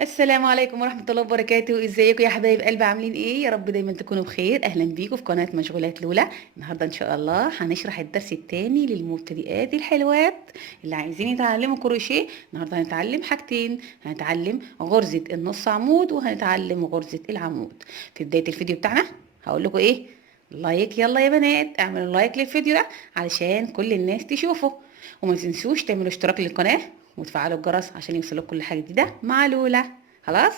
السلام عليكم ورحمة الله وبركاته. ازيكم يا حبايب قلبي؟ عاملين ايه؟ يا رب دايما تكونوا بخير. اهلا بيكم في قناة مشغولات لولا. النهاردة ان شاء الله هنشرح الدرس التاني للمبتدئات الحلوات اللي عايزين يتعلموا كروشيه. النهاردة هنتعلم حاجتين، هنتعلم غرزة النص عمود وهنتعلم غرزة العمود. في بداية الفيديو بتاعنا هقول لكم ايه؟ لايك، يلا يا بنات اعملوا لايك للفيديو ده علشان كل الناس تشوفه، وما تنسوش تعملوا اشتراك للقناة وتفعلوا الجرس عشان يوصلكم كل حاجة جديدة مع لولا. خلاص،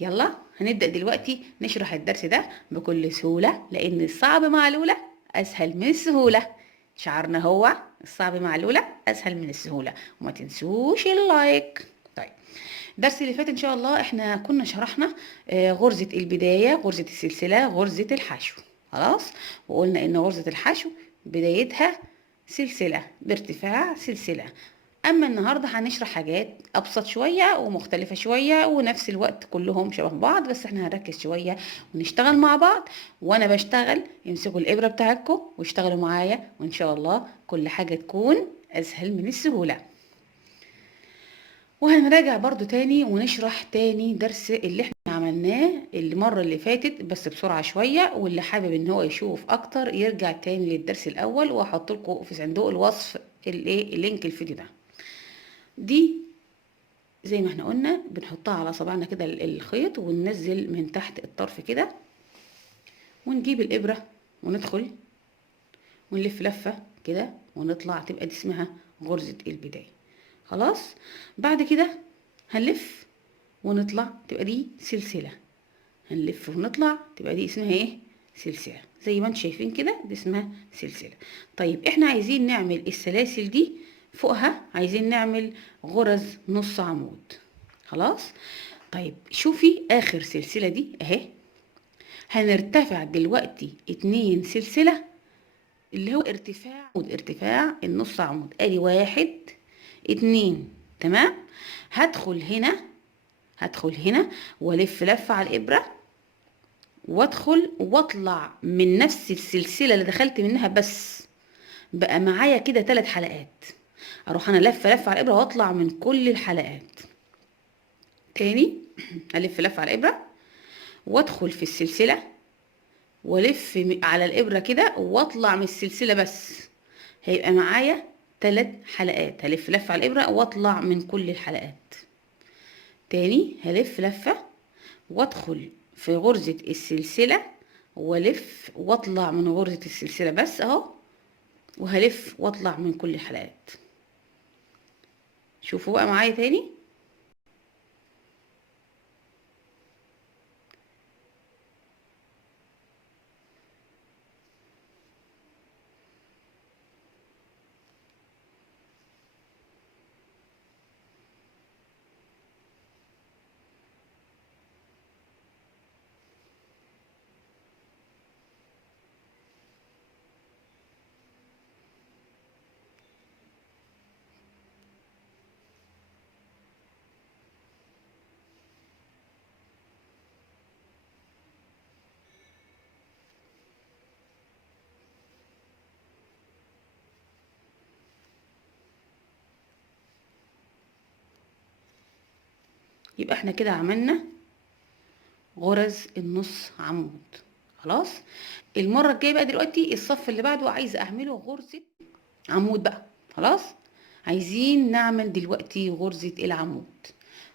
يلا هنبدأ دلوقتي نشرح الدرس ده بكل سهولة، لأن الصعب مع لولا أسهل من السهولة. شعارنا هو الصعب مع لولا أسهل من السهولة، وما تنسوش اللايك. طيب، الدرس اللي فات إن شاء الله إحنا كنا شرحنا غرزة البداية، غرزة السلسلة، غرزة الحشو. خلاص، وقلنا إن غرزة الحشو بدايتها سلسلة بارتفاع سلسلة. اما النهارده هنشرح حاجات ابسط شويه ومختلفه شويه ونفس الوقت كلهم شبه بعض، بس احنا هنركز شويه ونشتغل مع بعض. وانا بشتغل امسكوا الابره بتاعتكم واشتغلوا معايا، وان شاء الله كل حاجه تكون اسهل من السهوله. وهنراجع برضو تاني ونشرح تاني درس اللي احنا عملناه المرة اللي فاتت بس بسرعة شوية، واللي حابب ان هو يشوف اكتر يرجع تاني للدرس الاول، وهحط لكم في صندوق الوصف اللينك الفيديو ده. دي زي ما احنا قلنا بنحطها على صباعنا كده الخيط، وننزل من تحت الطرف كده، ونجيب الإبرة وندخل ونلف لفة كده ونطلع، تبقى دي اسمها غرزة البداية. خلاص، بعد كده هنلف ونطلع تبقى دي سلسلة، هنلف ونطلع تبقى دي اسمها ايه؟ سلسلة. زي ما انتم شايفين كده دي اسمها سلسلة. طيب احنا عايزين نعمل السلاسل دي فوقها، عايزين نعمل غرز نص عمود. خلاص، طيب شوفي اخر سلسلة دي اهي، هنرتفع دلوقتي 2 سلسلة اللي هو ارتفاع النص عمود. ادي 1 2، تمام. هدخل هنا هدخل هنا والف لفة على الابرة، وادخل واطلع من نفس السلسلة اللي دخلت منها، بس بقى معايا كده 3 حلقات. اروح انا لفة على الابرة واطلع من كل الحلقات تاني. الف لفة على الابرة وادخل في السلسلة والف على الابرة كده واطلع من السلسلة، بس هيبقى معايا 3 حلقات. هلف لفة على الابرة واطلع من كل الحلقات تاني. هلف لفة وادخل في غرزة السلسلة والف واطلع من غرزة السلسلة بس اهو، وهلف واطلع من كل الحلقات. شوفوا بقى معايا تاني. يبقى احنا كده عملنا غرز النص عمود. خلاص، المرة الجاية بقى دلوقتي الصف اللي بعده عايزة اعمله غرزة عمود بقى. خلاص، عايزين نعمل دلوقتي غرزة العمود.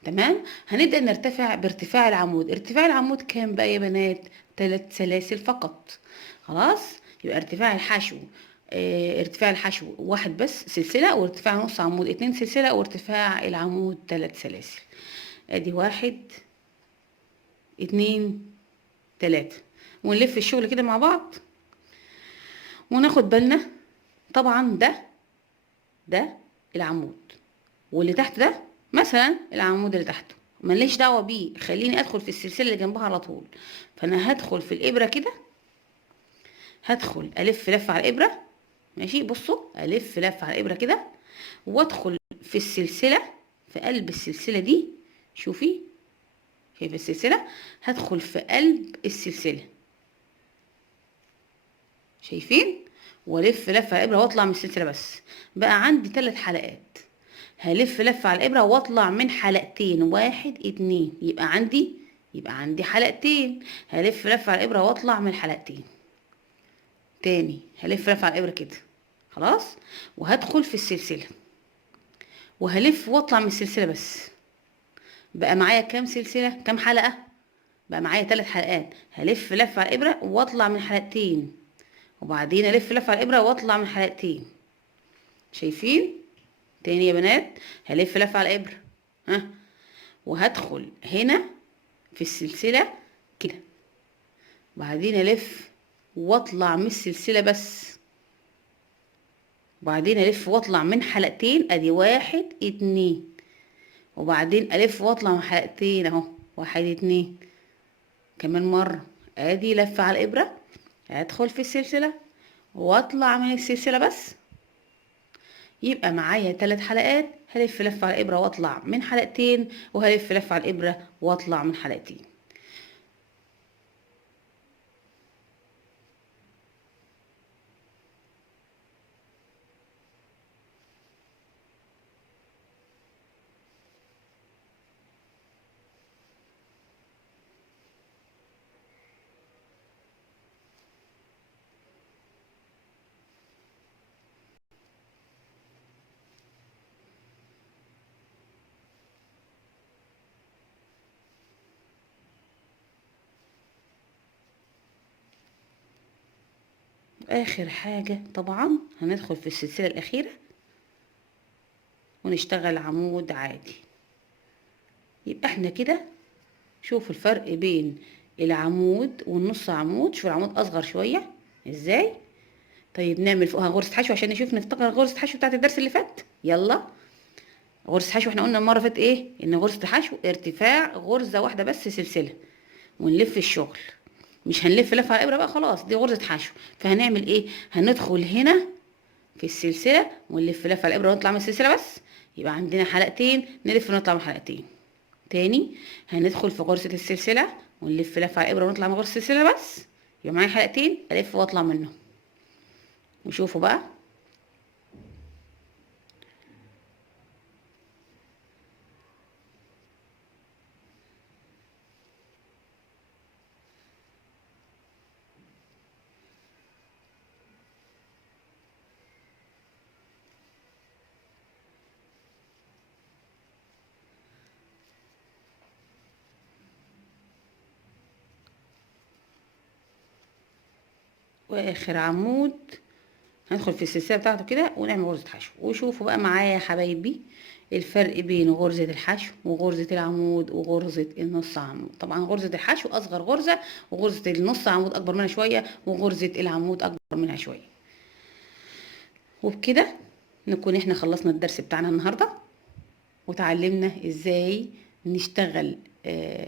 تمام، هنبدأ نرتفع بارتفاع العمود. ارتفاع العمود كام بقى يا بنات؟ 3 سلاسل فقط. خلاص، يبقى ارتفاع الحشو ارتفاع الحشو 1 بس سلسلة، وارتفاع نص عمود 2 سلسلة، وارتفاع العمود 3 سلاسل. ادي 1 2 3. ونلف الشغل كده مع بعض وناخد بالنا. طبعا ده العمود، واللي تحت ده مثلا العمود اللي تحته ماليش دعوه بيه، خليني ادخل في السلسله اللي جنبها على طول. فانا هدخل في الابره كده، هدخل الف لفه على الابره. ماشي، بصوا الف لفه على الابره كده وادخل في السلسله، في قلب السلسله دي. شوفي، شايفه السلسله؟ هدخل في قلب السلسله، شايفين؟ والف لفه على الابره واطلع من السلسله بس. بقى عندي 3 حلقات. هلف لفة على الابرة واطلع من حلقتين، 1 2، يبقى عندي حلقتين. هلف لفة على الابرة واطلع من حلقتين تاني، هلف لفة على الابرة كده خلاص، وهدخل في السلسلة وهلف واطلع من السلسلة بس. بقى معايا كام سلسلة، كام حلقة؟ بقى معايا 3 حلقات. هلف لفة على الابرة واطلع من حلقتين، وبعدين الف لفة على الابرة واطلع من حلقتين. شايفين؟ تاني يا بنات، هلف لفة على الابرة ها، وهدخل هنا في السلسلة كده، وبعدين الف واطلع من السلسلة بس، وبعدين الف واطلع من حلقتين، ادي 1 2، وبعدين الف واطلع من حلقتين اهو، 1 2. كمان مرة، ادي لفة على الابرة، هدخل في السلسلة واطلع من السلسلة بس، يبقى معايا 3 حلقات. هلف لفة على الابرة واطلع من حلقتين، وهلف لفة على الابرة واطلع من حلقتين. اخر حاجة طبعا هندخل في السلسلة الاخيرة ونشتغل عمود عادي. يبقى احنا كده، شوفوا الفرق بين العمود والنص عمود. شوفوا العمود اصغر شوية ازاي. طيب نعمل فوقها غرزة حشو عشان نشوف نفتكر غرزة حشو بتاعت الدرس اللي فات. يلا، غرزة حشو احنا قلنا المرة اللي فاتت ايه؟ ان غرزة الحشو ارتفاع غرزة واحدة بس سلسلة، ونلف الشغل. مش هنلف لفه على الابره بقى خلاص، دي غرزه حشو. فهنعمل ايه؟ هندخل هنا في السلسله ونلف لفه على الابره ونطلع من السلسله بس، يبقى عندنا حلقتين، نلف ونطلع من حلقتين. تاني، هندخل في غرزه السلسله ونلف لفه على الابره ونطلع من غرزه السلسله بس، يبقى معايا حلقتين، الف واطلع منهم. وشوفوا بقى، واخر عمود هندخل في السلسله بتاعته كده ونعمل غرزه حشو. وشوفوا بقى معايا يا حبايبي الفرق بين غرزه الحشو وغرزه العمود وغرزه النص عمود. طبعا غرزه الحشو اصغر غرزه، وغرزه النص عمود اكبر منها شويه، وغرزه العمود اكبر منها شويه. وبكده نكون احنا خلصنا الدرس بتاعنا النهارده، وتعلمنا ازاي نشتغل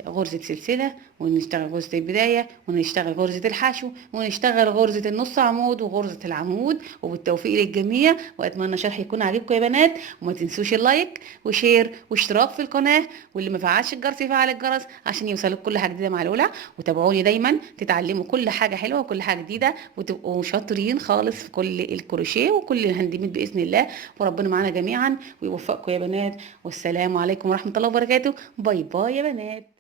غرزة سلسلة، ونشتغل غرزة البداية، ونشتغل غرزة الحشو، ونشتغل غرزة النص عمود وغرزة العمود. وبالتوفيق للجميع، واتمنى الشرح يكون عاجبكم يا بنات. وما تنسوش اللايك وشير واشتراك في القناة، واللي ما فعلش الجرس يفعل الجرس عشان يوصلك كل حاجة جديدة مع لولا. وتابعوني دايما تتعلموا كل حاجة حلوة وكل حاجة جديدة، وتبقوا شاطرين خالص في كل الكروشيه وكل الهاند ميد بإذن الله. وربنا معانا جميعا ويوفقكم يا بنات. والسلام عليكم ورحمة الله وبركاته. باي باي يا بنات.